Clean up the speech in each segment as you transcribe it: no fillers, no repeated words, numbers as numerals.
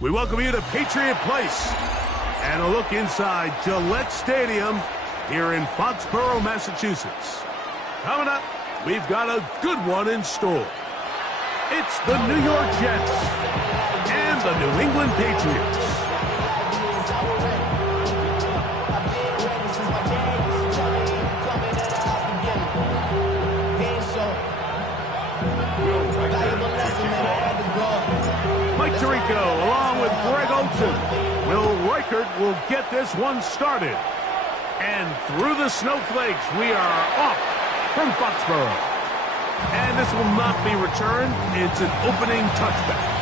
We welcome you to Patriot Place and a look inside Gillette Stadium here in Foxborough, Massachusetts. Coming up, we've got a good one in store. It's the New York Jets and the New England Patriots. Mike Tirico, along with Greg Olsen. Will Reichert will get this one started. And through the snowflakes, we are off from Foxborough. And this will not be returned. It's an opening touchback.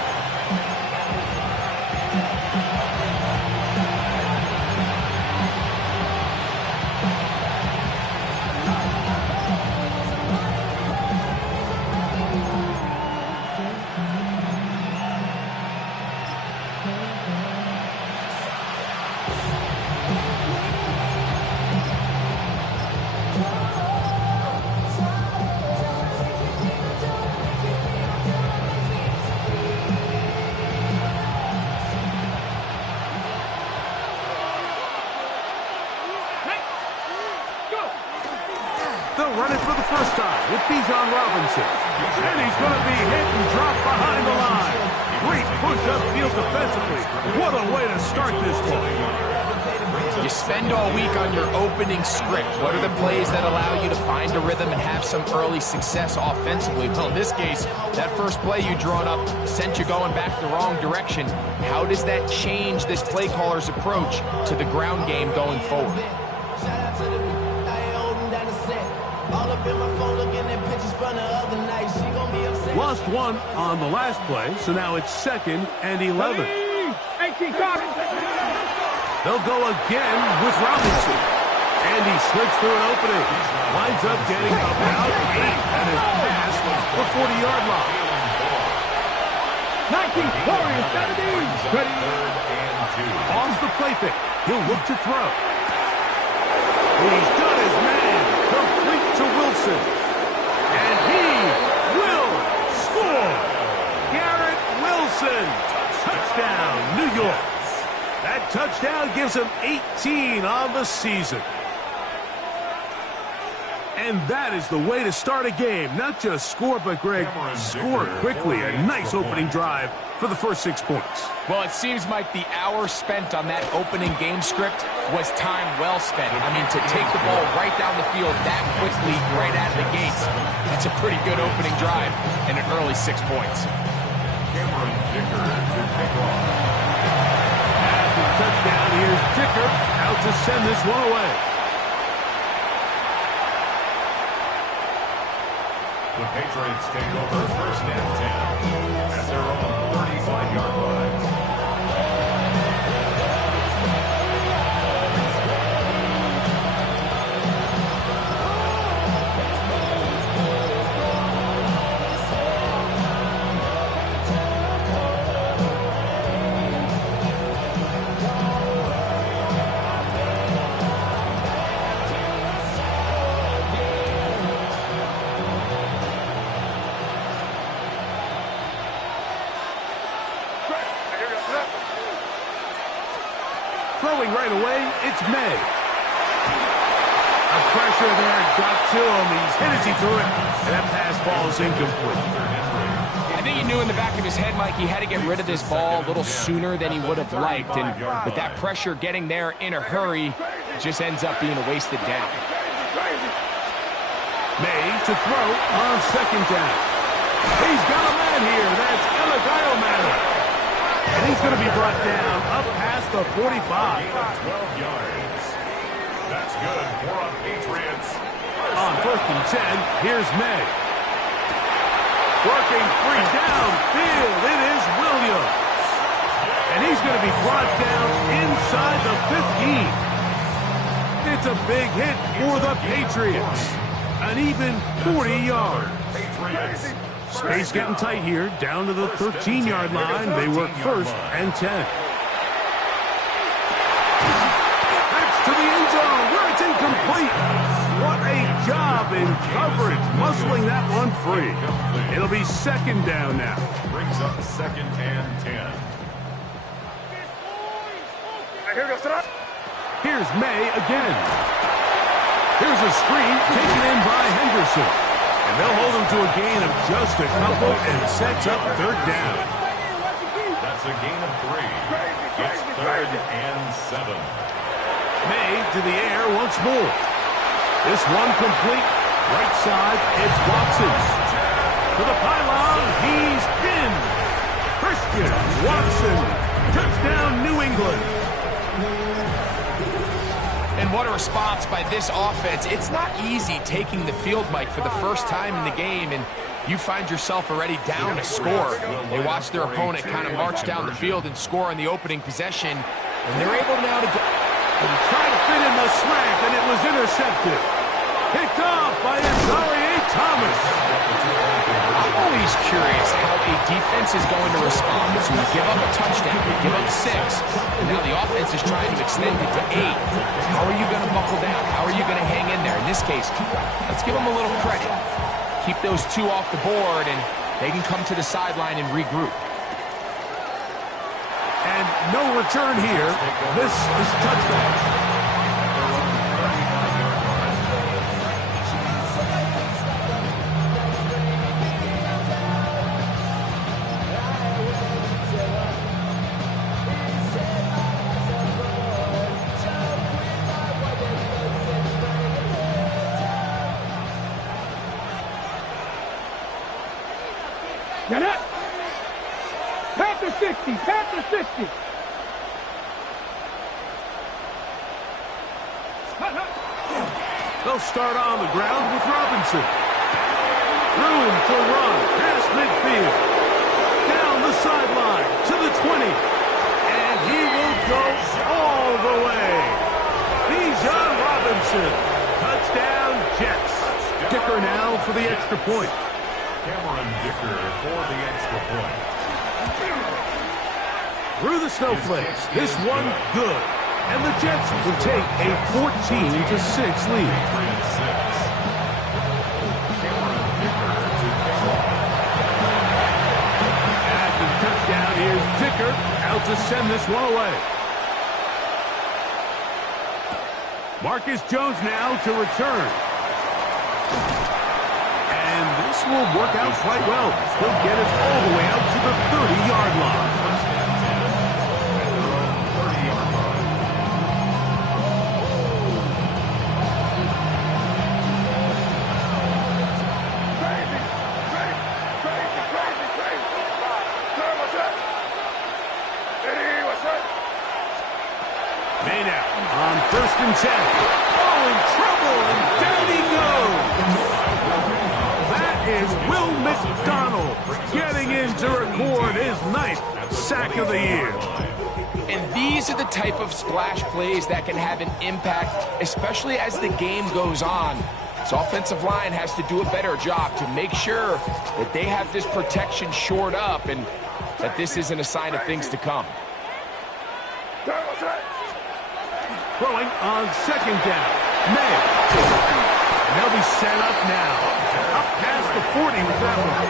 They'll run it for the first time with Bijan Robinson. And he's going to be hit and dropped behind the line. Great push upfield defensively. What a way to start this one. You spend all week on your opening script. What are the plays that allow you to find a rhythm and have some early success offensively? Well, in this case, that first play you drawn up sent you going back the wrong direction. How does that change this play caller's approach to the ground game going forward? Lost one on the last play, so now it's 2nd and 11. They'll go again with Robinson. And he slips through an opening. Winds up getting about 8 at his pass the 40-yard line. 19, Warriors, 70. Ready. Off the play fake. He'll look to throw. He's got his man. Complete to Wilson. And he will score. Garrett Wilson. Touchdown, New York. That touchdown gives him 18 on the season. And that is the way to start a game. Not just score, but, Greg, score quickly. A nice opening drive for the first 6 points. Well, it seems like the hour spent on that opening game script was time well spent. I mean, to take the ball right down the field that quickly, right out of the gates, that's a pretty good opening drive and an early 6 points. After the touchdown, here's Dicker out to send this one away. The Patriots take over 1st and 10 at their own 35-yard line. Throwing right away, it's May. A pressure there got to him. He's hit as he threw it. And that pass ball is incomplete. I think you knew in the back of his head, Mike, he had to get rid of this ball a little sooner than he would have liked. And with that pressure getting there in a hurry, it just ends up being a wasted down. May to throw on second down. He's got a man here. That's Eligio. And he's going to be brought down up past the 45. 12 yards. That's good for a Patriots. On first and 10, here's May. Working free downfield. It is Williams. And he's going to be brought down inside the 15. It's a big hit for the Patriots. An even 40 yards. Space getting tight here, down to the 13-yard line. They work first and 10. That's to the end zone, where it's incomplete. What a job in coverage, muscling that one free. It'll be second down now. Brings up second and 10. Here's May again. Here's a screen taken in by Henderson. And they'll hold him to a gain of just a couple and sets up third down. That's a gain of 3. It's third and 7. May to the air once more. This one complete. Right side, it's Watson. To the pylon, he's in. Christian Watson. Touchdown, New England. And what a response by this offense. It's not easy taking the field, Mike, for the first time in the game, and you find yourself already down a score. They watch their opponent kind of march down the field and score on the opening possession, and they're able now to go. And try to fit in the slant, and it was intercepted. Picked off by Azarie Thomas. I'm always curious how a defense is going to respond. So you give up a touchdown, you give up 6, and now the offense is trying to extend it to 8. How are you going to buckle down? How are you going to hang in there? In this case, let's give them a little credit. Keep those 2 off the board, and they can come to the sideline and regroup. And no return here. This is touchdown. Now that. Panther 60. Panther 60. They'll start on the ground with Robinson. Room to run past midfield. Down the sideline to the 20. And he will go all the way. Bijan Robinson. Touchdown, Jets. Dicker now for the extra point. Cameron Dicker for the extra point. Through the snowflakes. This one good. And the Jets will take a 14-6 lead. After the touchdown, here's Dicker out to send this one away. Marcus Jones now to return. And this will work out quite well. He'll get it all the way out to the 30-yard line. On first and 10. Oh, in trouble, and down he goes. That is Will McDonald getting in to record his 9th sack of the year. And these are the type of splash plays that can have an impact, especially as the game goes on. This offensive line has to do a better job to make sure that they have this protection shored up and that this isn't a sign of things to come. Throwing on second down. May. And they'll be set up now. Up past the 40 with that one.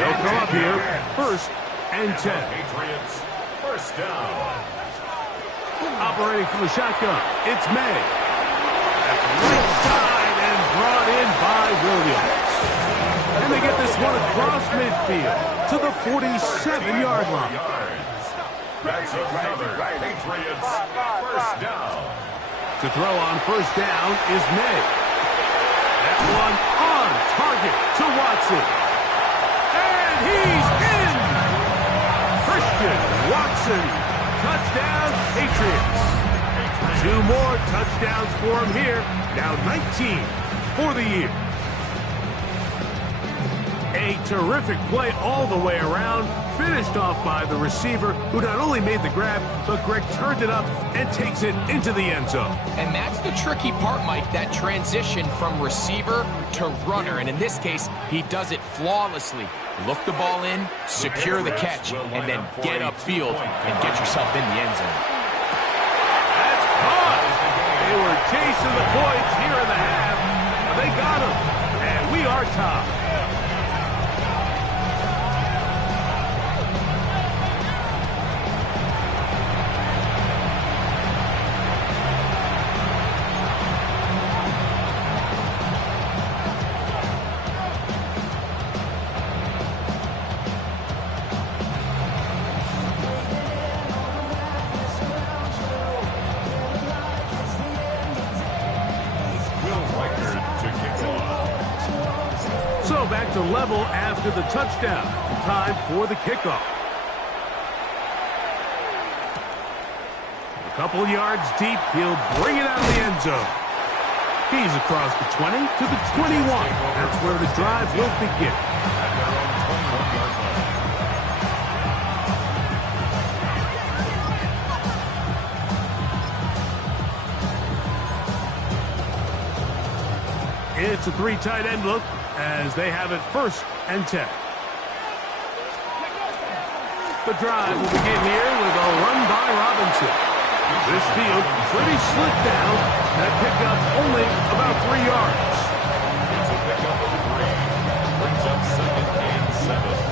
They'll come up here. First and 10. Patriots, first down. Operating from the shotgun. It's May. That's right side and brought in by Williams. And they get this one across midfield to the 47-yard line. That's another Patriots first down. To throw on first down is May. That one on target to Watson. And he's in! Christian Watson. Touchdown, Patriots. 2 more touchdowns for him here. Now 19 for the year. A terrific play all the way around, finished off by the receiver, who not only made the grab, but Greg turned it up and takes it into the end zone. And that's the tricky part, Mike, that transition from receiver to runner. And in this case, he does it flawlessly. Look the ball in, secure the catch, and then get upfield and get yourself in the end zone. That's caught! They were chasing the points here in the half. They got him, and we are top. So back to level after the touchdown. Time for the kickoff. A couple yards deep, he'll bring it out of the end zone. He's across the 20 to the 21. That's where the drive will begin. It's a 3 tight end look as they have it 1st and 10. The drive will begin here with a run by Robinson. This field pretty slick down. That pickup only about 3 yards. It's a pickup of 3. Brings up 2nd and 7.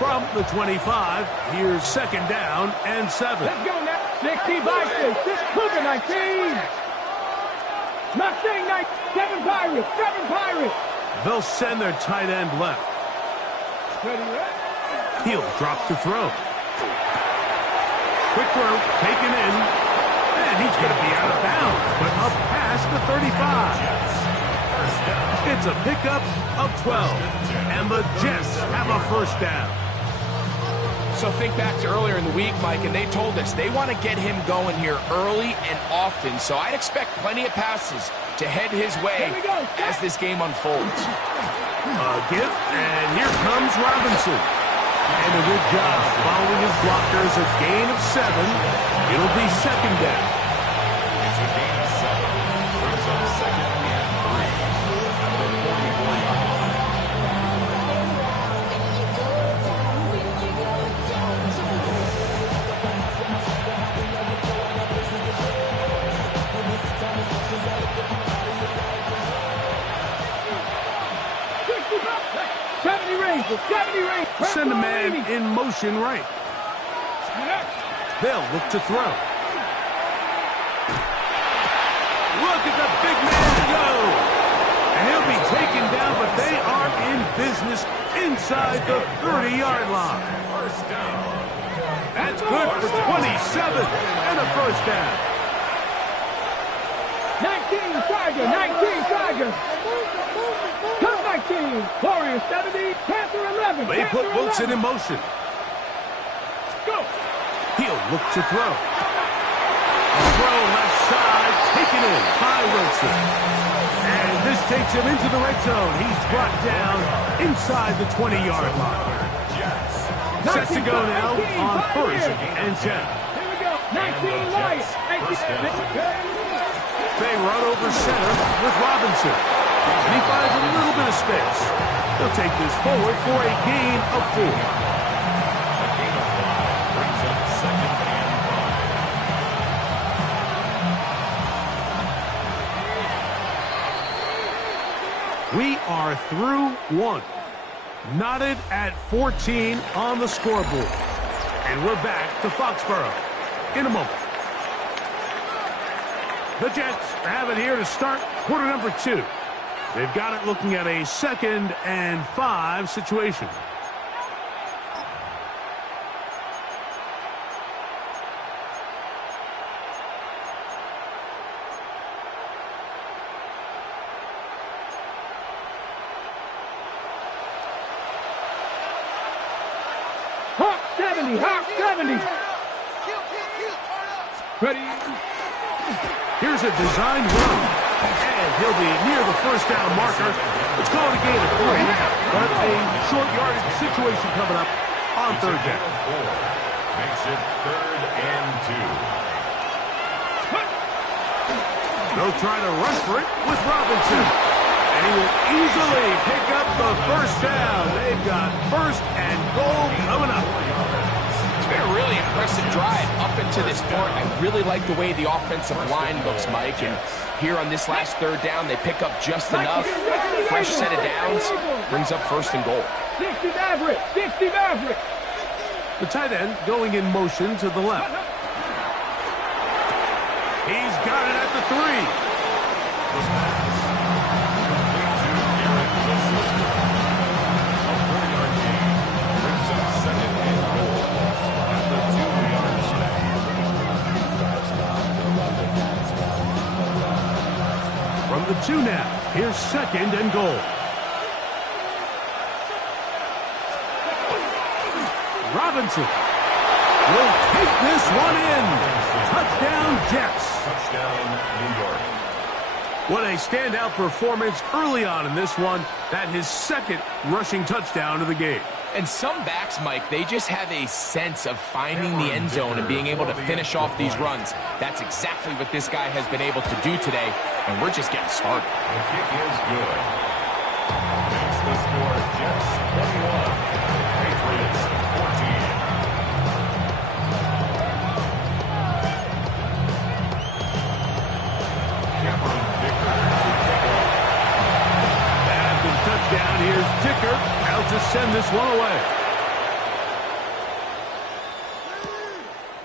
From the 25, here's 2nd down and 7. Let's go now. 60 by 6. This Cougar 19. Not saying 9. 7 Pirates. 7 Pirates. They'll send their tight end left. Ready, right? He'll drop to throw. Quick throw, taken in. And he's going to be out of bounds, but up past the 35. It's a pickup of 12. And the Jets have a 1st down. So think back to earlier in the week, Mike, and they told us they want to get him going here early and often. So I'd expect plenty of passes to head his way as this game unfolds. A give, and here comes Robinson. And a good job following his blockers, a gain of 7. It'll be 2nd down. It's a gain of 7. Brings up 2nd and 3. At the 44-yard line. Send a man in motion right. They'll look to throw. Look at the big man go. And he'll be taken down, but they are in business inside the 30-yard line. First down. That's good for 27 and a 1st down. 19 Tiger. 19 Tiger. Come 19. Warrior 70. Panther 11. They put Wilson in motion. Go. He'll look to throw. A throw left side, taken in by Wilson. And this takes him into the red zone. He's brought down inside the 20-yard line. Set to go now on 1st and 10. Here we go. 19 Lions. They run over center with Robinson. And he finds a little bit of space. He'll take this forward for a gain of 4. A gain of 5 brings up 2nd and 5. We are through 1. Knotted at 14 on the scoreboard. And we're back to Foxborough in a moment. The Jets have it here to start quarter number 2. They've got it looking at a 2nd and 5 situation. Hawk 70, Hawk 70. Ready. Here's a designed run, and he'll be near the first down marker. It's called a gain of 3, but a short yardage situation coming up on third down. Makes it 3rd and 2. They'll try to run for it with Robinson, and he will easily pick up the first down. They've got 1st and goal coming up. It's been a really impressive drive up into this point. I really like the way the offensive line looks, Mike. And here on this last 3rd down, they pick up just enough. Fresh set of downs. Brings up 1st and goal. 60 Maverick, 60 Maverick. The tight end going in motion to the left. He's got it at the 3. From the 2 now, here's 2nd and goal. Robinson will take this one in. Touchdown, Jets. Touchdown, New York. What a standout performance early on in this one. That his 2nd rushing touchdown of the game. And some backs, Mike, they just have a sense of finding the end zone and being able to finish off these runs. That's exactly what this guy has been able to do today, and we're just getting started. The kick is good. Makes the score Jets 21, Patriots 14. Touchdown, here's Dicker out to send this one away.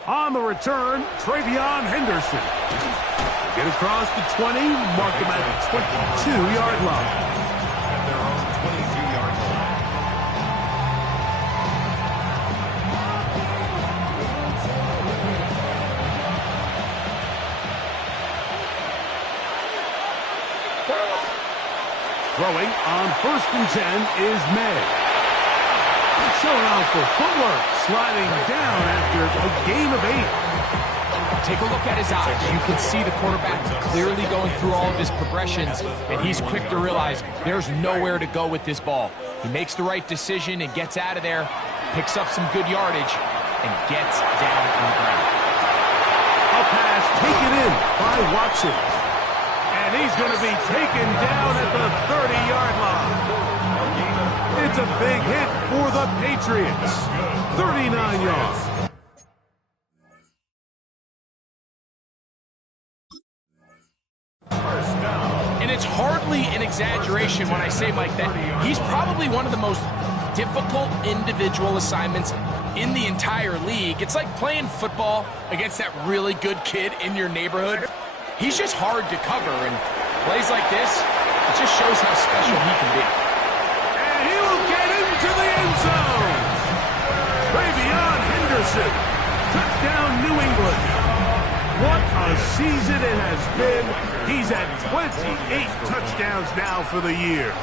On the return, Travion Henderson. Get across the 20, mark him at the 22-yard line. At their own 22-yard line. Throwing on 1st and 10 is May. Showing off for footwork, sliding down after a gain of 8. Take a look at his eyes. You can see the quarterback clearly going through all of his progressions, and he's quick to realize there's nowhere to go with this ball. He makes the right decision and gets out of there, picks up some good yardage, and gets down on the ground. A pass taken in by Watson. And he's going to be taken down at the 30-yard line. It's a big hit for the Patriots. 39 yards. First down. And it's hardly an exaggeration when I say, Mike, that he's probably one of the most difficult individual assignments in the entire league. It's like playing football against that really good kid in your neighborhood. He's just hard to cover, and plays like this, it just shows how special he can be. And he will get into the end zone. Travion Henderson. Touchdown, New England. What a season it has been. He's at 28 touchdowns now for the year.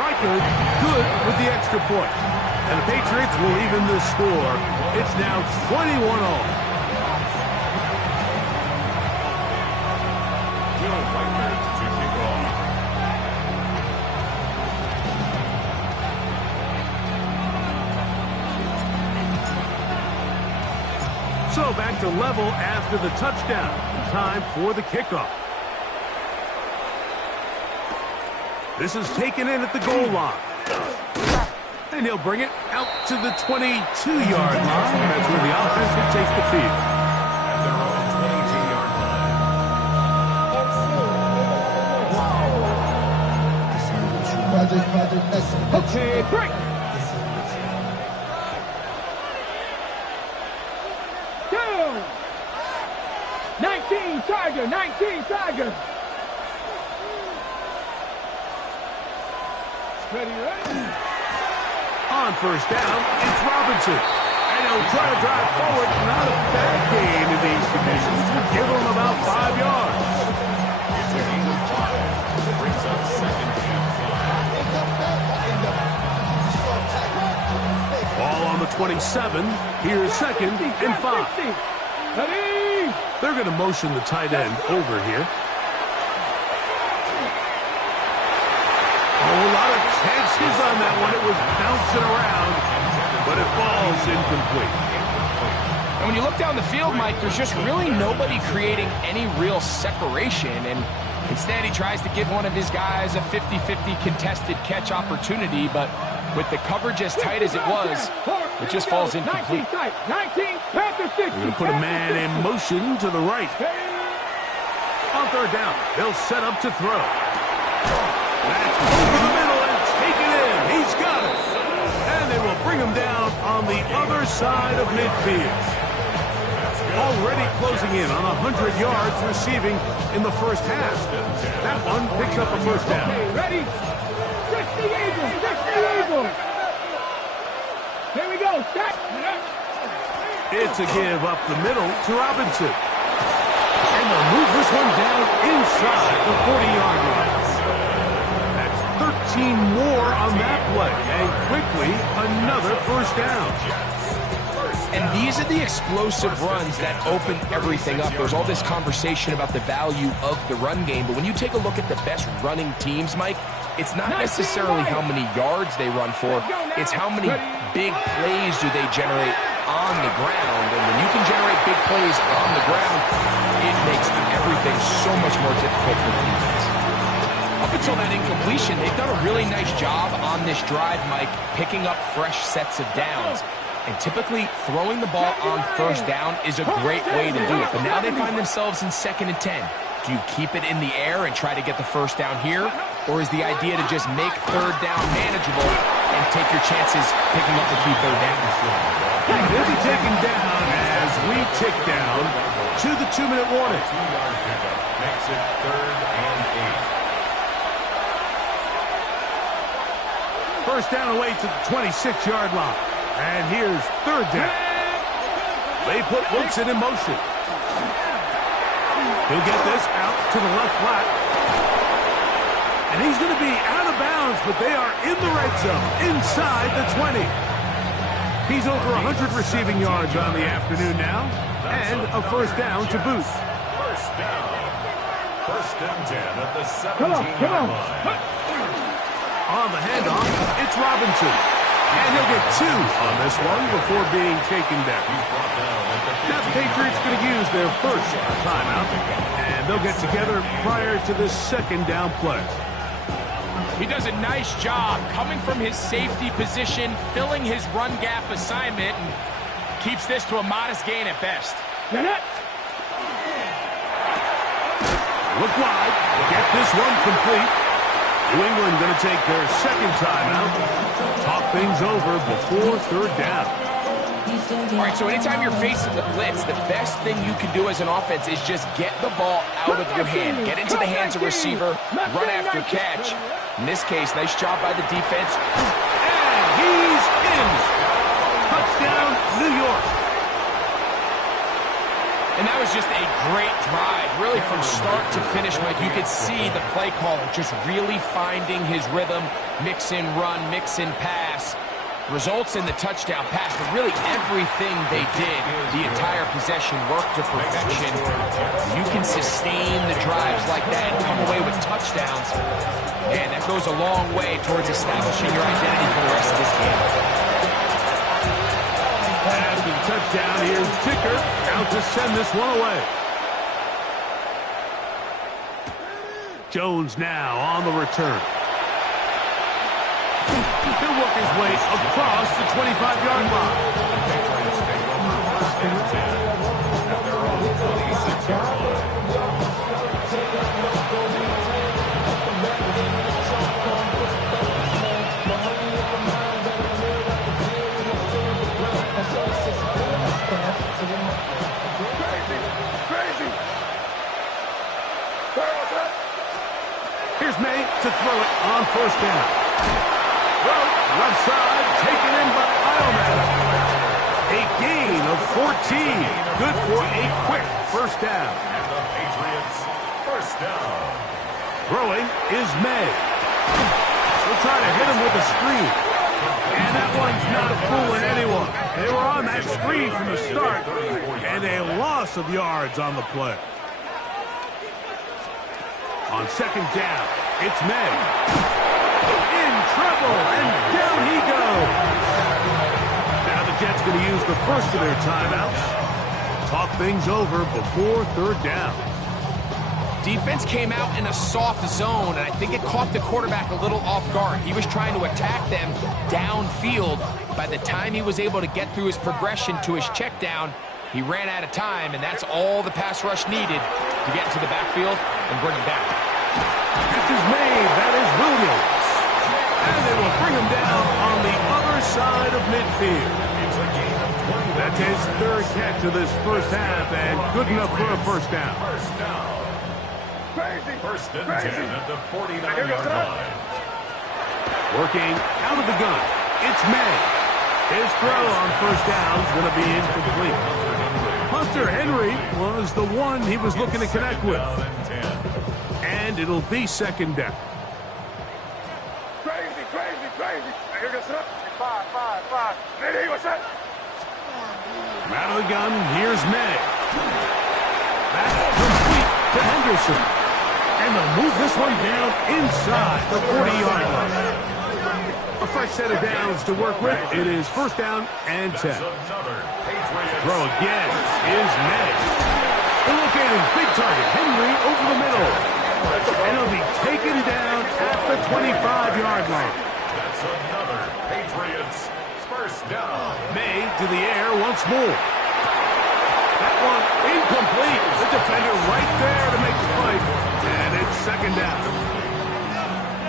Reichard good with the extra point. And the Patriots will even the score. It's now 21-all. So back to level after the touchdown. Time for the kickoff. This is taken in at the goal line. And he'll bring it out to the 22-yard line. That's where the offense will take the field. At their own 22-yard line. Okay, break. 2. 19 Tiger, 19 Tiger. Ready? On first down, it's Robinson. And he'll try to drive forward. Not a bad gain in these conditions. Would give him about 5 yards. It's a gain of 5. Brings up second and 5. Ball on the 27. Here's second and 5. Ready? They're going to motion the tight end over here. Oh, a lot of chances on that one. It was bouncing around, but it falls incomplete. And when you look down the field, Mike, there's just really nobody creating any real separation. And instead, he tries to give one of his guys a 50-50 contested catch opportunity. But with the coverage as tight as it was, it just falls incomplete. 19, Panther 60. We're going to put a man in motion to the right. On third down, they'll set up to throw. That's over the middle and take it in. He's got it. And they will bring him down on the other side of midfield. Already closing in on 100 yards receiving in the first half. That one picks up a first down. Okay, ready? 60 Eagles, 60 Eagles. Here we go, set. It's a give up the middle to Robinson. And they'll move this one down inside the 40-yard line. 13 more on that play, and quickly another first down. And these are the explosive runs that open everything up. There's all this conversation about the value of the run game, but when you take a look at the best running teams, Mike, it's not necessarily how many yards they run for, it's how many big plays do they generate on the ground. And when you can generate big plays on the ground, it makes everything so much more difficult for the defense. Up until that incompletion, they've done a really nice job on this drive, Mike, picking up fresh sets of downs. And typically, throwing the ball on first down is a great way to do it. But now they find themselves in 2nd and 10. Do you keep it in the air and try to get the first down here? Or is the idea to just make third down manageable and take your chances picking up the key third down? They'll be taken down as we tick down to the 2-minute warning. 2-yard pickup makes it 3rd and 8. First down away to the 26-yard line. And here's third down. They put Wilson in motion. He'll get this out to the left flat. And he's going to be out of bounds, but they are in the red zone, inside the 20. He's over 100 receiving yards on the afternoon now, and a first down to boot. First down. 1st and 10 at the 17-yard line. On the handoff, it's Robinson. And he'll get 2 on this one before being taken down. Now the Patriots going to use their first timeout, and they'll get together prior to this 2nd down play. He does a nice job coming from his safety position, filling his run gap assignment, and keeps this to a modest gain at best. Look wide, get this one complete. New England going to take their 2nd timeout. Talk things over before third down. All right, so anytime you're facing the blitz, the best thing you can do as an offense is just get the ball out of your hand. Get into the hands of receiver, run after catch. In this case, nice job by the defense. And he's in. Touchdown, New York. And that was just a great drive, really from start to finish, Mike. You could see the play caller just really finding his rhythm, mix in run, mix in pass. Results in the touchdown pass, but really everything they did, the entire possession worked to perfection. You can sustain the drives like that and come away with touchdowns, and that goes a long way towards establishing your identity for the rest of this game. After the touchdown, here's Ticker out to send this one away. Jones now on the return. He'll work his way across the 25-yard line. Patriots take over 1st and 10 at their own 26-yard line. Here's May to throw it on first down. Well, left side, taken in by Ironman. A gain of 14. Good for a quick first down. And the Patriots, first down. Throwing is May. They'll try to hit him with a screen. And that one's not fooling anyone. They were on that screen from the start. And a loss of yards on the play. On second down, it's May. In trouble, and down he goes. Now the Jets going to use the first of their timeouts. Talk things over before third down. Defense came out in a soft zone, and I think it caught the quarterback a little off guard. He was trying to attack them downfield. By the time he was able to get through his progression to his check down, he ran out of time, and that's all the pass rush needed to get into the backfield and bring him down. Catch is made. That is Williams. And they will bring him down on the other side of midfield. That's his third catch of this first half, and good enough for a first down. First and 10 at the 49-yard line. Working out of the gun, it's May. His throw on first down is going to be incomplete. Hunter Henry was the one he was looking to connect with. And it'll be second down. Crazy. Five. Ready, what's that? Out of the gun, here's May. Back complete to Henderson. And they'll move this one down inside the 40-yard line. A fresh set of downs to work with. It is first down and 10. Throw again is May. The look at his big target, Henry, over the middle. And he'll be taken down at the 25-yard line. That's another Patriots first down. May to the air once more. That one incomplete. The defender right there to make the play. And it's second down.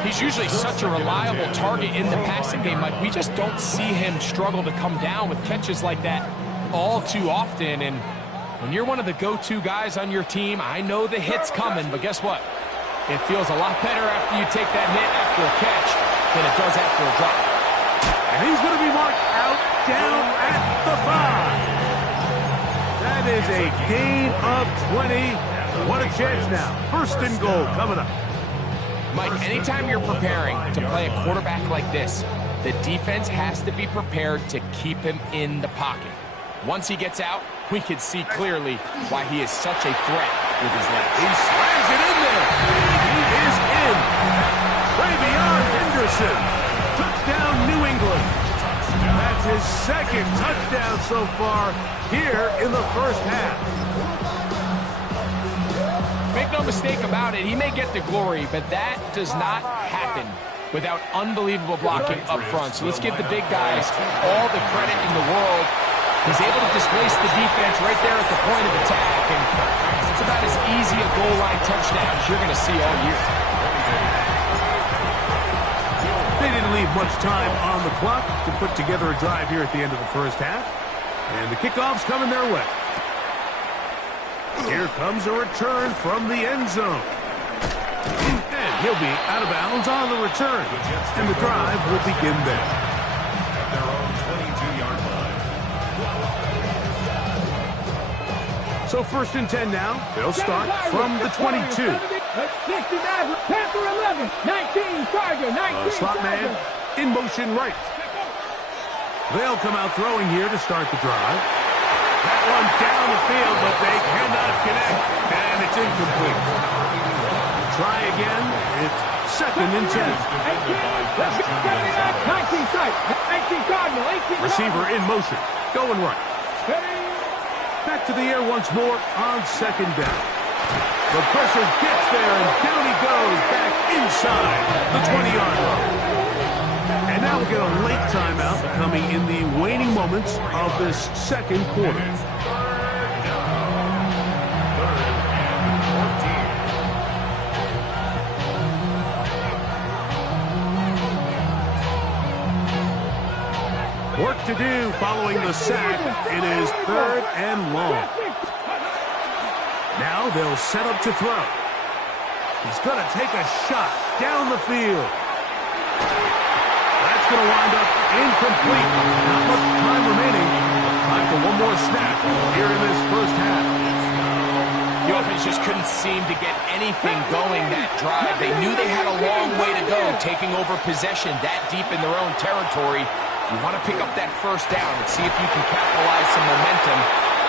He's usually such a reliable target in the passing game. Like, we just don't see him struggle to come down with catches like that all too often. And when you're one of the go-to guys on your team, I know the hit's coming, but guess what? It feels a lot better after you take that hit after a catch than it does after a drop. And he's going to be marked out down at the 5. That is a gain of 20. What a chance now. First and goal coming up. Mike, anytime you're preparing to play a quarterback like this, the defense has to be prepared to keep him in the pocket. Once he gets out, we can see clearly why he is such a threat with his legs. He slams it in there. He is in. Way beyond Henderson. Touchdown, New England. That's his second touchdown so far here in the first half. Make no mistake about it, he may get the glory, but that does not happen without unbelievable blocking up front. So let's give the big guys all the credit in the world. He's able to displace the defense right there at the point of attack, and it's about as easy a goal line touchdown as you're going to see all year. They didn't leave much time on the clock to put together a drive here at the end of the first half. And the kickoff's coming their way. Here comes a return from the end zone. And he'll be out of bounds on the return. And the drive will begin there. At their own 22-yard line. So first and 10 now. They'll start from the 22. 69, Panther 11, 19, Charger, 19. Slot man in motion right. They'll come out throwing here to start the drive. That one down the field, but they cannot connect, and it's incomplete. Try again. It's second and 10. 19 strike, 19 Cardinal, 18. Receiver in motion, going right. Back to the air once more on second down. The pressure gets there, and down he goes back inside the 20-yard line. And now we'll get a late timeout coming in the waning moments of this second quarter. Work to do following the sack. It is third and long. Now they'll set up to throw. He's going to take a shot down the field. That's going to wind up incomplete. Not much time remaining. Time for one more snap here in this first half. The offense just couldn't seem to get anything going that drive. They knew they had a long way to go, taking over possession that deep in their own territory. You want to pick up that first down and see if you can capitalize some momentum.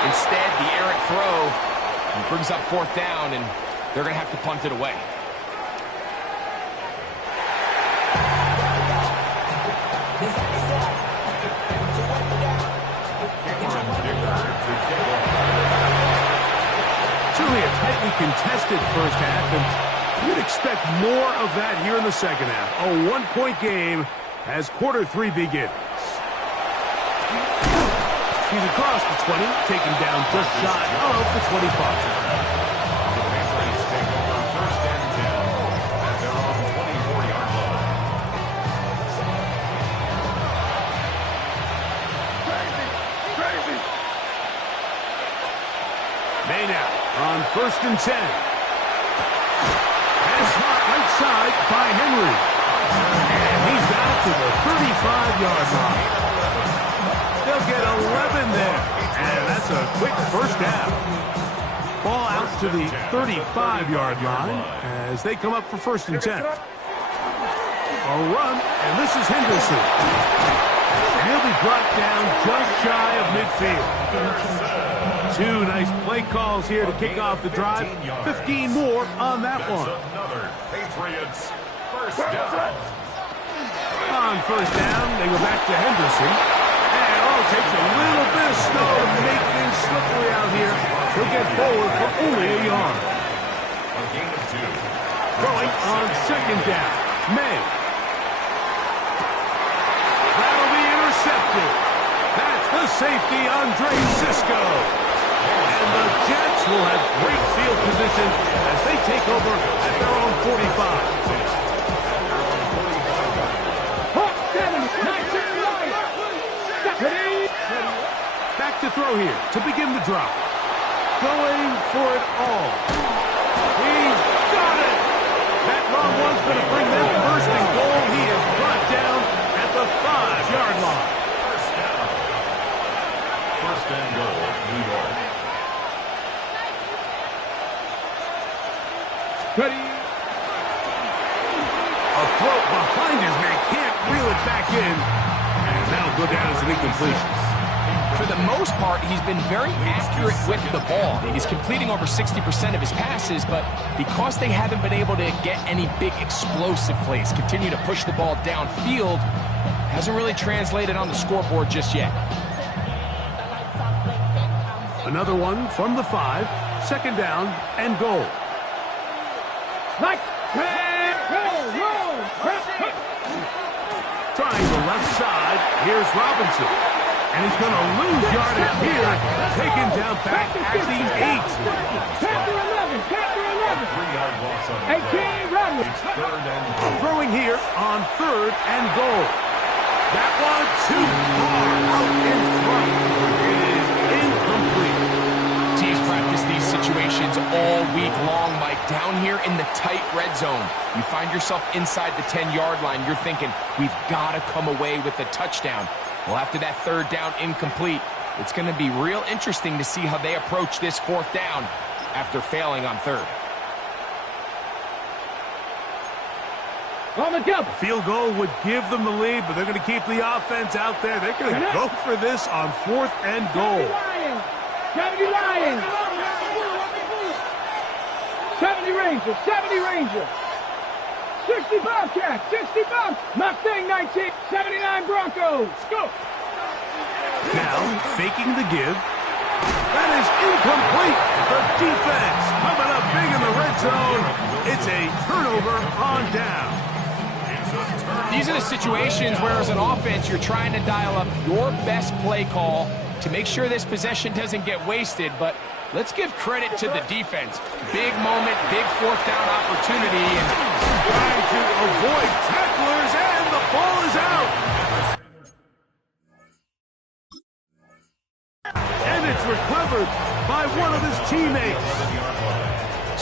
Instead, the errant throw brings up fourth down, and they're going to have to punt it away. Certainly a tightly contested first half, and you'd expect more of that here in the second half. A one-point game as quarter three begins. He's across the 20, taken down just shy of the 25. The Patriots take over first and 10 at their own 24-yard line. May now on first and 10. Pass caught right side by Henry. And he's out to the 35-yard line. They'll get 11 there. And that's a quick first down. Ball out to the 35-yard line as they come up for first and 10. A run, and this is Henderson. And he'll be brought down just shy of midfield. Two nice play calls here to kick off the drive. 15 more on that one. Another Patriots first down. On first down, they go back to Henderson. And it takes a little bit of snow to make things slippery out here. He'll get forward for only a yard. A gain of 2. Throwing on second down. May. That'll be intercepted. That's the safety, Andre Cisco. And the Jets will have great field position as they take over at their own 45. Back to throw here to begin the drive. Going for it all. He's got it. That long one's going to bring them first and goal. He is brought down at the 5-yard line. First down. First and goal, New York. Ready. A throw behind his man, can't reel it back in. And that'll go down as an incompletion. For the most part, he's been very accurate with the ball. I mean, he's completing over 60% of his passes, but because they haven't been able to get any big explosive plays, continue to push the ball downfield, hasn't really translated on the scoreboard just yet. Another one from the 5, second down and goal. Like, roll. Trying the left side, here's Robinson. And he's going to lose yardage here, taken down back at the 8. Chapter 11. 3-yard loss on the 18, run. It's third and goal. Throwing here on third and goal. That one too far out in front. It is incomplete. Teams practice these situations all week long, Mike. Down here in the tight red zone, you find yourself inside the 10-yard line. You're thinking, we've got to come away with a touchdown. Well, after that third down incomplete, it's going to be real interesting to see how they approach this fourth down after failing on third. On the jump. Field goal would give them the lead, but they're going to keep the offense out there. They're going to go for this on fourth and goal. 70 Lions. 70 Rangers. 70 Rangers. 60 Bobcats. 60 Bobcats. Mustang 19. 79 Broncos. Go. Now, faking the give. That is incomplete. The defense coming up big in the red zone. It's a turnover on down. These are the situations where, as an offense, you're trying to dial up your best play call to make sure this possession doesn't get wasted, but let's give credit to the defense. Big moment, big fourth down opportunity, and trying to avoid tacklers, and the ball is out. And it's recovered by one of his teammates.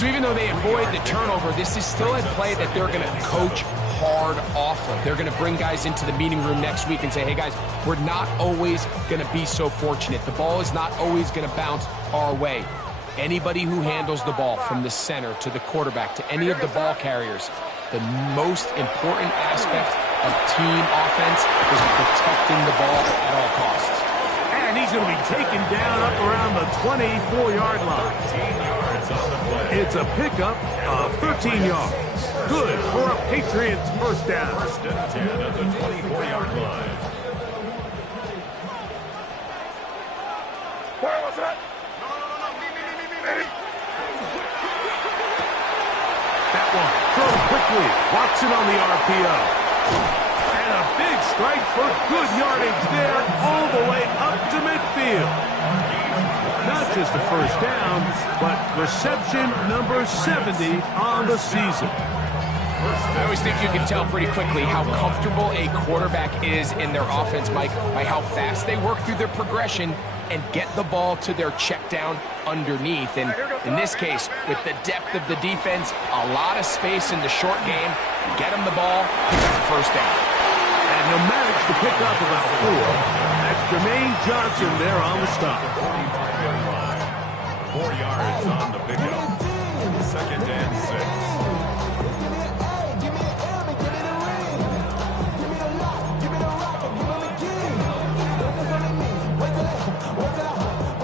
So even though they avoid the turnover, this is still a play that they're going to coach hard off of. They're going to bring guys into the meeting room next week and say, hey guys, we're not always going to be so fortunate. The ball is not always going to bounce our way. Anybody who handles the ball from the center to the quarterback to any of the ball carriers, the most important aspect of team offense is protecting the ball at all costs. And he's going to be taken down up around the 24-yard line. It's a pickup of 13 yards. Good for a Patriots first down. First and 10 at the 24-yard line. Where was that? That one thrown quickly. Watson on the RPO. And a big strike for good yardage there all the way up to midfield. Not just a first down, but reception number 70 on the season. I always think you can tell pretty quickly how comfortable a quarterback is in their offense, Mike, by how fast they work through their progression and get the ball to their check down underneath. And in this case, with the depth of the defense, a lot of space in the short game, get them the ball, pick up the first down. And he'll manage to pick up about 4. That's Jermaine Johnson there on the stop. 4 yards on the pickup. Second and 6.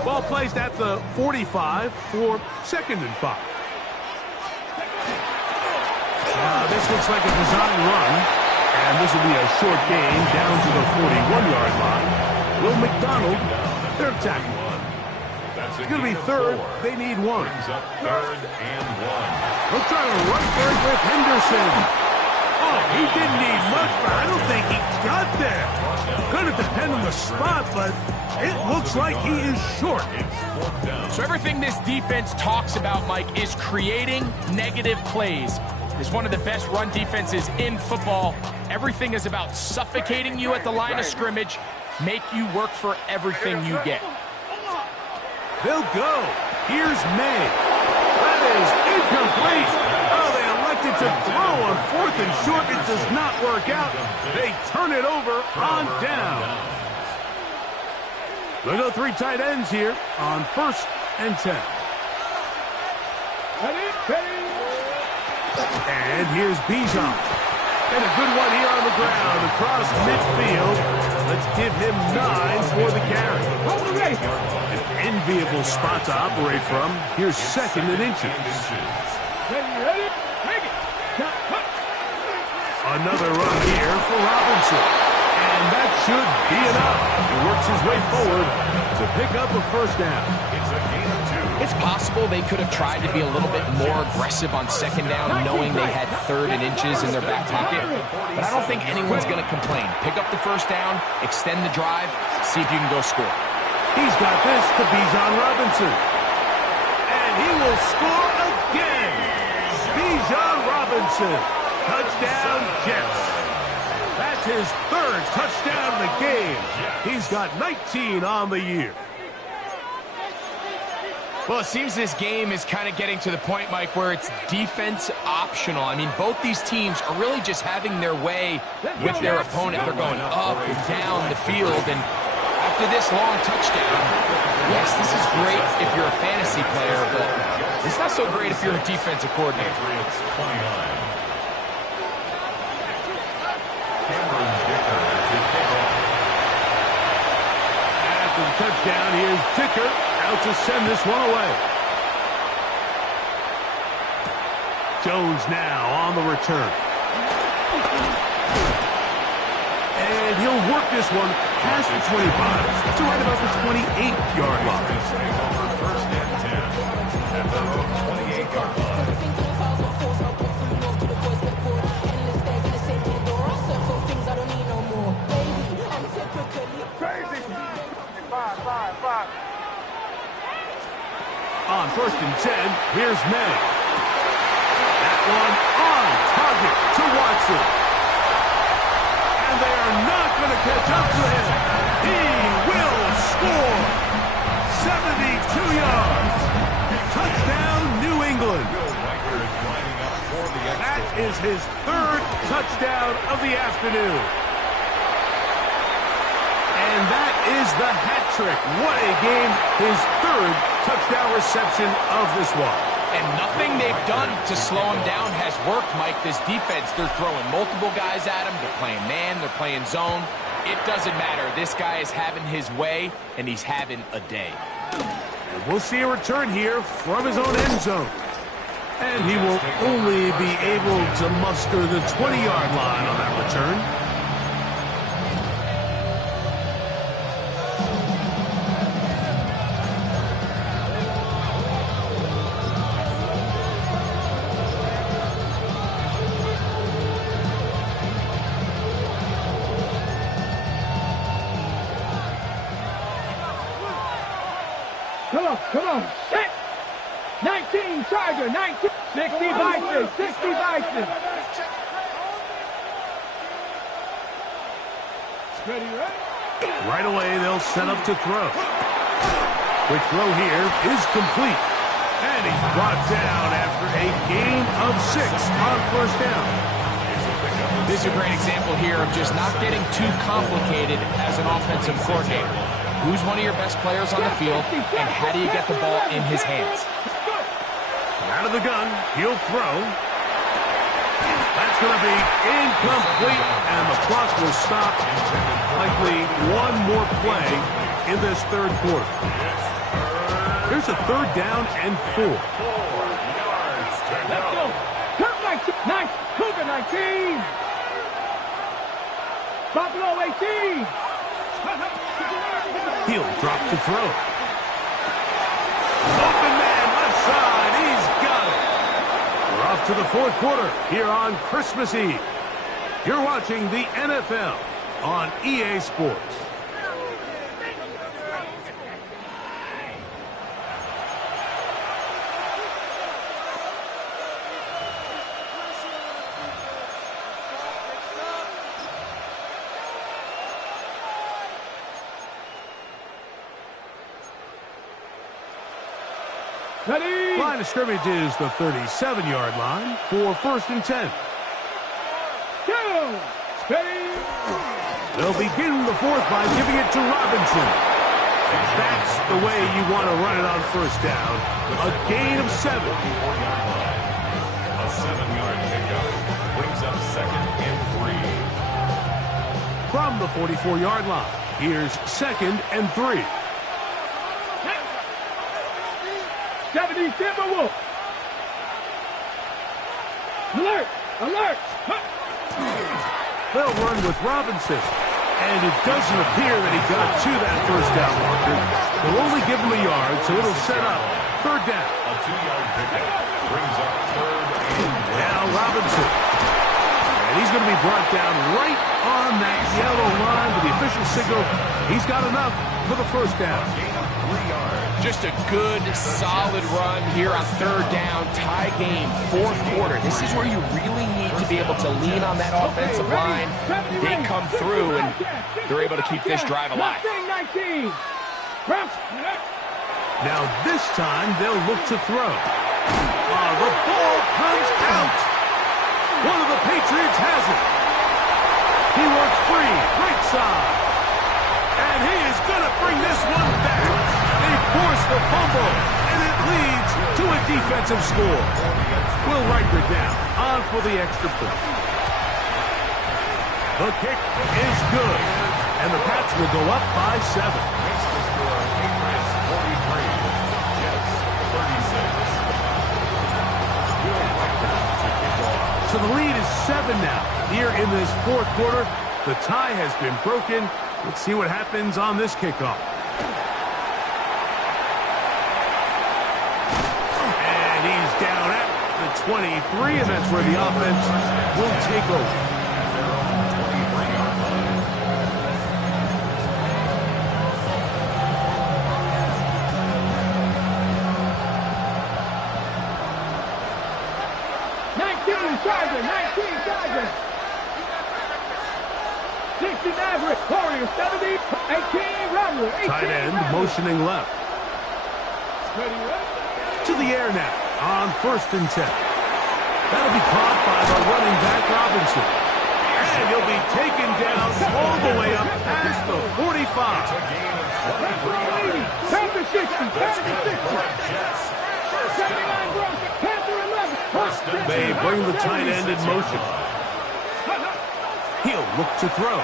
Ball placed at the 45 for 2nd and 5. This looks like a design run, and this will be a short gain down to the 41-yard line. Will McDonald, their tackle. It's going to be 3rd. They need 1. Brings up 3rd and 1. They'll try to run for it with Henderson. Oh, he didn't need much, but I don't think he got there. Going to depend on the spot, but it looks like he is short. So everything this defense talks about, Mike, is creating negative plays. It's one of the best run defenses in football. Everything is about suffocating you at the line of scrimmage, make you work for everything you get. They'll go. Here's May. That is incomplete. Oh, they elected to throw on 4th and short. It does not work out. They turn it over on down. They'll go 3 tight ends here on 1st and 10. And here's Bijan. And a good one here on the ground across midfield. Let's give him 9 for the carry. An enviable spot to operate from. Here's 2nd and inches. Ready, take it. Another run here for Robinson. And that should be enough. He works his way forward to pick up a first down. It's a gain of 2. It's possible they could have tried to be a little bit more aggressive on 2nd down, knowing they had 3rd and inches in their back pocket. But I don't think anyone's going to complain. Pick up the first down, extend the drive, see if you can go score. He's got this to Bijan Robinson. And he will score again. Bijan Robinson. Touchdown, Jets. That's his 3rd touchdown of the game. He's got 19 on the year. Well, it seems this game is kind of getting to the point, Mike, where it's defense optional. I mean, both these teams are really just having their way with their opponent. They're going up and down the field, and after this long touchdown, yes, this is great if you're a fantasy player, but it's not so great if you're a defensive coordinator. Patriots 29. After the touchdown, here's Dicker out to send this one away. Jones now on the return. And he'll work this one past the 25 to right about the 28-yard line. First and 10 at the 28-yard line. On 1st and 10, here's May. That one on target to Watson. And they are not going to catch up to him. He will score. 72 yards. Touchdown, New England. is his third touchdown of the afternoon. And that is the hat trick. What a game. His third touchdown reception of this one. And nothing they've done to slow him down has worked, Mike. This defense, they're throwing multiple guys at him. They're playing man, they're playing zone. It doesn't matter. This guy is having his way, and he's having a day. And we'll see a return here from his own end zone. And he will only be able to muster the 20-yard line on that return. Come on, set! 19 Charger, 19, 60 Bison, 60 Bison. Ready, right? Right away, they'll set up to throw. Quick throw here is complete. And he's brought down after a gain of 6 on first down. This is a great example here of just not getting too complicated as an offensive coordinator. Who's one of your best players on the field, and how do you get the ball in his hands? Out of the gun, he'll throw. That's going to be incomplete, and the clock will stop. Likely one more play in this third quarter. Here's a third down and 4. Let's go. Kurt 19. Nice. Cougar 19. Buffalo 18. He'll drop to throw. Open man, left side. He's got it. We're off to the fourth quarter here on Christmas Eve. You're watching the NFL on EA Sports. Ready? Line of scrimmage is the 37-yard line for 1st and 10. Go! Steady! They'll begin the fourth by giving it to Robinson. That's the way you want to run it on first down. A gain of 7. A 7-yard pickup brings up 2nd and 3. From the 44-yard line, here's 2nd and 3. 70 Timberwolves. Alert! Alert! They'll run with Robinson. And it doesn't appear that he got to that first down marker. They'll only give him a yard, so it'll set up third down. A 2-yard pickup brings up 3rd and 1. Now Robinson. And he's going to be brought down right on that yellow line with the official signal. He's got enough for the first down. Gain of 3 yards. Just a good, solid run here on third down, tie game, fourth quarter. This is where you really need to be able to lean on that offensive line. They come through, and they're able to keep this drive alive. Now this time, they'll look to throw. The ball comes out. One of the Patriots has it. He works free, right side. And he is going to bring this one back. They force the fumble, and it leads to a defensive score. Will Riker down, on for the extra point. The kick is good, and the Pats will go up by 7. Makes the score Patriots 43, Jets 36. Will Riker to kick off. So the lead is 7 now. Here in this fourth quarter, the tie has been broken. Let's see what happens on this kickoff. And he's down at the 23, and that's where the offense will take over. At their own 23-yard line. Charger, 19 Charger. 60 Maverick, Warriors, 70, 18 Rattler, 18 Tight end Rattler. motioning left. Ready, ready. To the air now on 1st and 10. That'll be caught by the running back Robinson. And he'll be taken down all the way up past the 45. Panther 60, Panther 60. 79 Broncos, Panther 11. They bring the tight end in motion. He'll look to throw.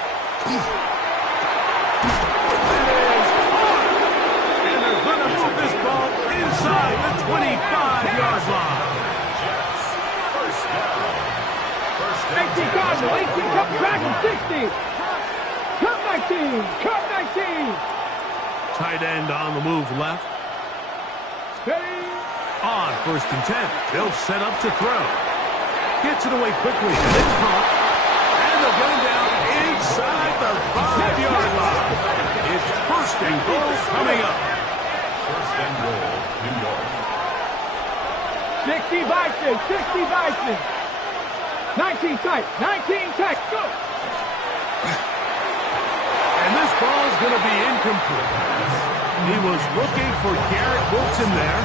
And they're going to move this ball inside the 25-yard line. 18 Cardinal, 18 Cup Dragon, 60. Cup 19, Cup 19. Tight end on the move left. Steady. On 1st and 10, they'll set up to throw. Gets it away quickly, and it's caught. And they'll get him down inside the 5-yard line. It's 1st and goal coming up. 1st and goal, New York. 60 Bison, 60 Bison. 19 tight, 19 tight, go! And this ball's going to be incomplete. He was looking for Garrett Wilson there.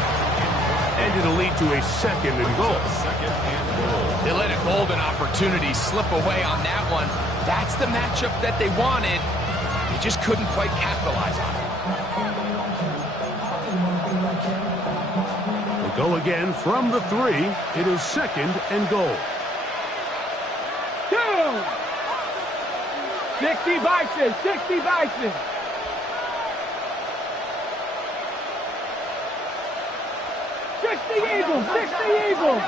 And it'll lead to a 2nd and goal. 2nd and goal. They let a golden opportunity slip away on that one. That's the matchup that they wanted. They just couldn't quite capitalize on it. We'll go again from the 3. It is 2nd and goal. 60 Bison, 60 Bison. 60 Eagles, 60 Eagles.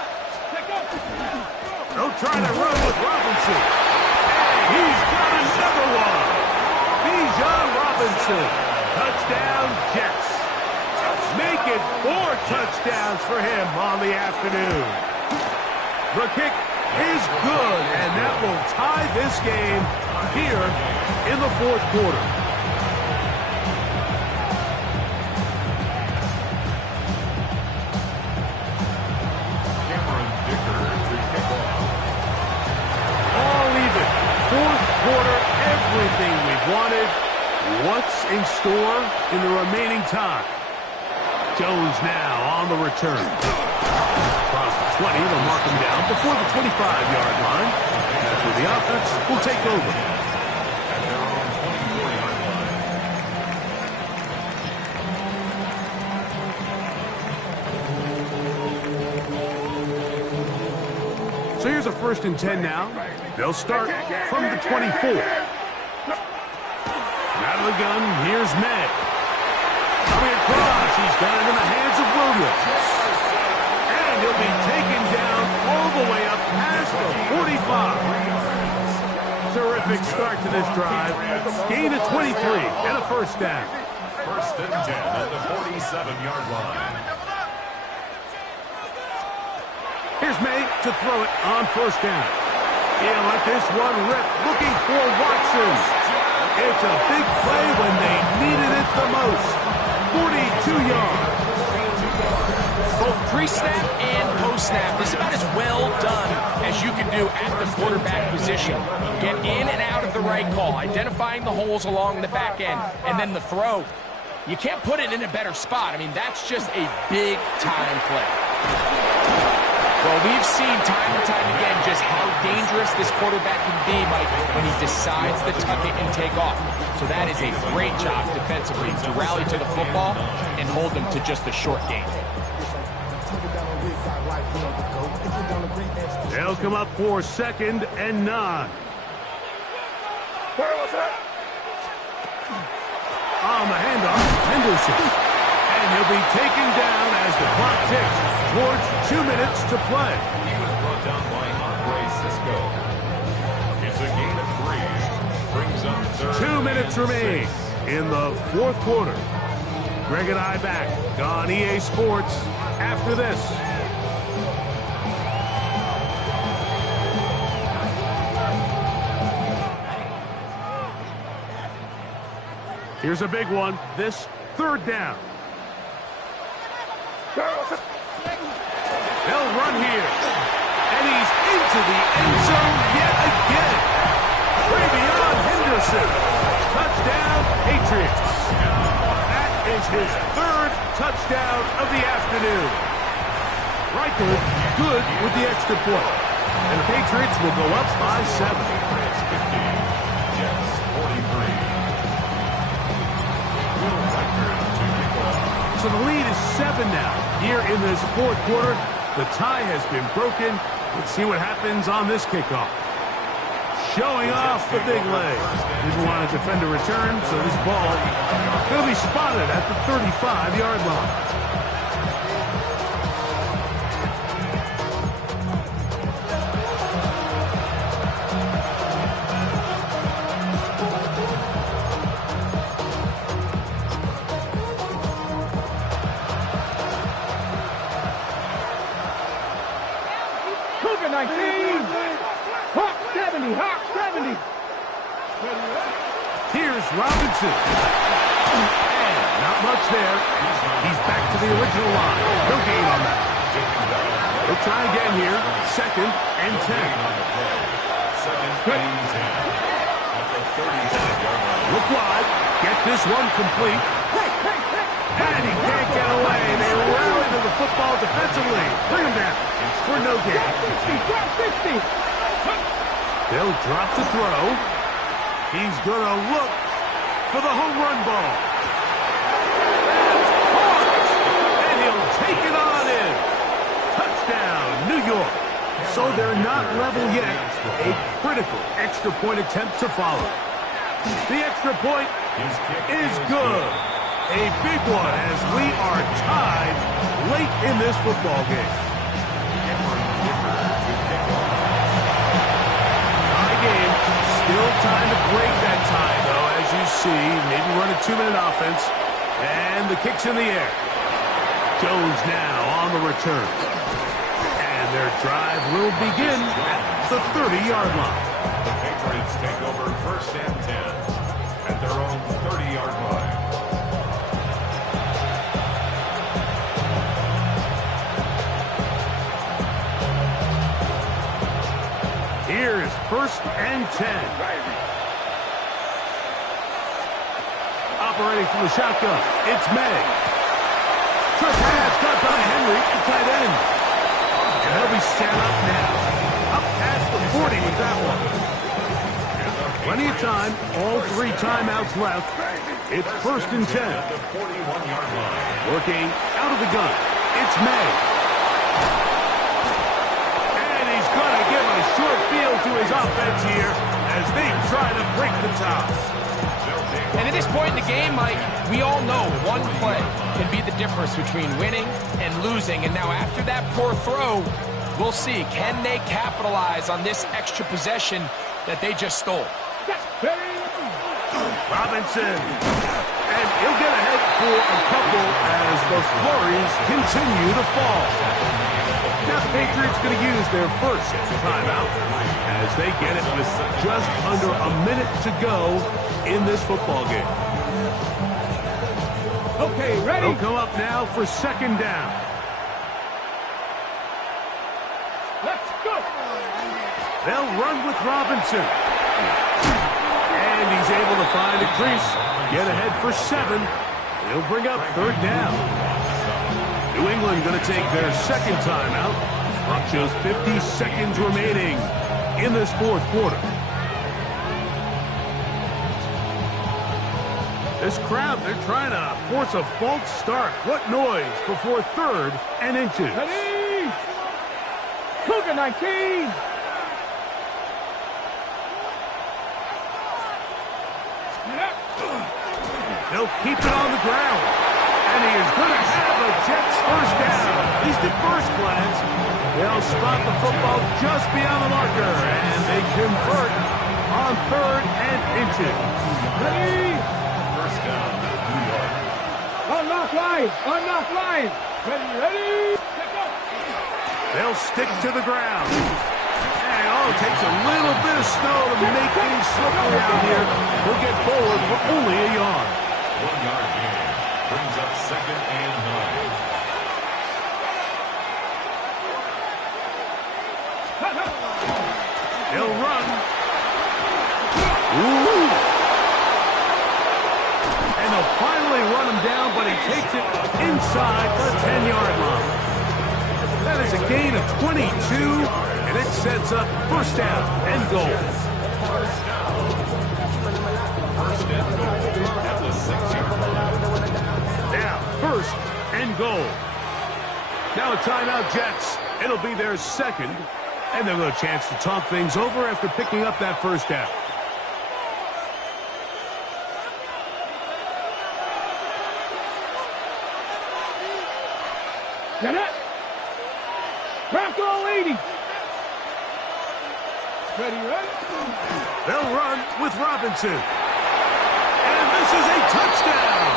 They'll try to run with Robinson. He's got another one. Bijan Robinson. Touchdown, Jets. Make it 4 touchdowns for him on the afternoon. The kick is good, and that will tie this game here in the 4th quarter. All even. 4th quarter, everything we've wanted. What's in store in the remaining time? Jones now on the return. Across the 20, they'll mark him down before the 25-yard line. That's where the offense will take over. At their own 24-yard line. So here's a 1st and 10 now. They'll start from the 24. Out of the gun, here's May. Coming across, he's got it in the hands of Williams. And he'll be taken down all the way up past the 45. Terrific start to this drive. Gain of 23 and a 1st down. 1st and 10 at the 47-yard line. Here's May to throw it on 1st down. He'll let this one rip, looking for Watson. It's a big play when they needed it the most. 42 yards. Both pre-snap and post-snap is about as well done as you can do at the quarterback position. Get in and out of the right call, identifying the holes along the back end, and then the throw. You can't put it in a better spot. I mean, that's just a big-time play. Well, we've seen time and time again just how dangerous this quarterback can be, Mike, when he decides to tuck it and take off. So that is a great job defensively to rally to the football and hold them to just a short gain. They'll come up for 2nd and 9. On the handoff, Henderson. And he'll be taken down as the clock ticks towards 2 minutes to play. He was brought down by Andre Cisco. It's a gain of 3. Brings up 3rd. 2 minutes remain in the 4th quarter. Greg and I back on EA Sports after this. Here's a big one. This 3rd down. They'll run here. And he's into the end zone yet again. Travion Henderson. Touchdown, Patriots. That is his 3rd touchdown of the afternoon. Reichard good with the extra point. And the Patriots will go up by 7. Patriots 50, Jets 43. Will Reichard to kick off. So the lead is 7 now. Here in this fourth quarter, the tie has been broken. Let's see what happens on this kickoff. Showing off the big leg. Didn't want to defend a return, so this ball going to be spotted at the 35-yard line. Cougar 19. Hawk 70. Hawk 70. Here's Robinson. And not much there. He's back to the original line. No gain on that. They'll try again here. 2nd and 10. Second and 10. At the 35-yard line. Look wide. Get this one complete. And he can't get away. They rally to the football defensively. Bring him down for no gain. 60. They'll drop the throw. He's going to look for the home run ball. And he'll take it on in. Touchdown, New York. So they're not level yet. A critical extra point attempt to follow. The extra point is good. A big one as we are tied late in this football game. Tie game. Still time to break that tie, though, as you see. Maybe run a 2-minute offense. And the kick's in the air. Jones now on the return. And their drive will begin at the 30-yard line. The Patriots take over 1st and 10 at their own 30-yard line. Here's 1st and 10. Operating from the shotgun, it's May. Trip pass got by Henry, the tight end. And they'll be set up now. Up past the 40 with that one. Plenty of time, all 3 timeouts left. It's 1st and 10. At the 41-yard line. Working out of the gun, it's May. Short field to his offense here as they try to break the top. And at this point in the game, Mike, we all know one play can be the difference between winning and losing. And now after that poor throw, we'll see, can they capitalize on this extra possession that they just stole? Robinson. And he'll get ahead for a couple as the flurries continue to fall. Now the Patriots going to use their first timeout as they get it with just under a minute to go in this football game. Okay, ready? They'll come up now for 2nd down. Let's go. They'll run with Robinson. And he's able to find a crease, get ahead for 7. They'll bring up 3rd down. New England going to take their 2nd timeout. Clock shows 50 seconds remaining in this 4th quarter. This crowd, they're trying to force a false start. What noise before 3rd and inches. Ready? Cougar 19. They'll keep it on the ground. And he is going to have a Jets 1st down. At least at first glance. They'll spot the football just beyond the marker. And they convert on 3rd and inches. Ready? 1st down, New York. Unlock line. Unlock line. Ready? They'll stick to the ground. And it takes a little bit of snow to make things slippery out here. He'll get forward for only a yard. 1-yard gain. Brings up 2nd and 9. They'll run. Ooh. And they'll finally run him down, but he takes it inside the 10-yard line. That is a gain of 22, and it sets up first down and goal. First and goal at the 6-yard line. Now, first and goal. Now a timeout, Jets. It'll be their second, and they'll have a chance to talk things over after picking up that first down. Get it. Bronco 80. Ready, right? They'll run with Robinson. And this is a touchdown.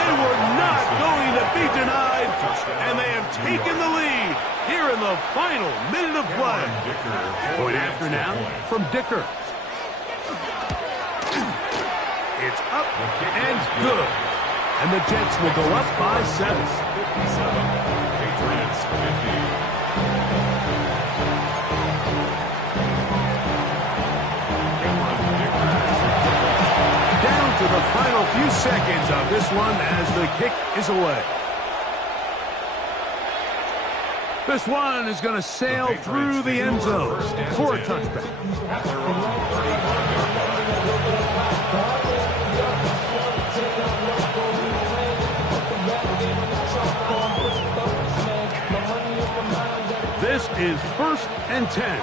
They were not going to be denied, and they have taken the lead here in the final minute of play. Point after now from Dicker. It's up and good. And the Jets will go up by 7. 57. Patriots 50. To the final few seconds of this one as the kick is away. This one is going to sail through the end zone for a touchback. This is first and 10.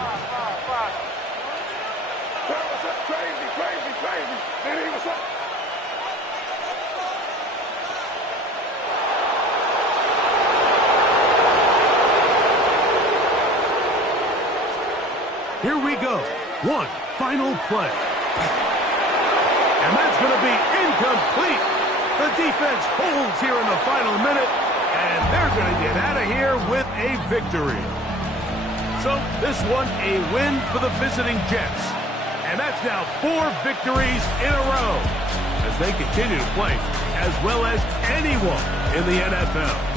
Here we go. One final play. And that's going to be incomplete. The defense holds here in the final minute, and they're going to get out of here with a victory. So this one a win for the visiting Jets. And that's now 4 victories in a row as they continue to play as well as anyone in the NFL.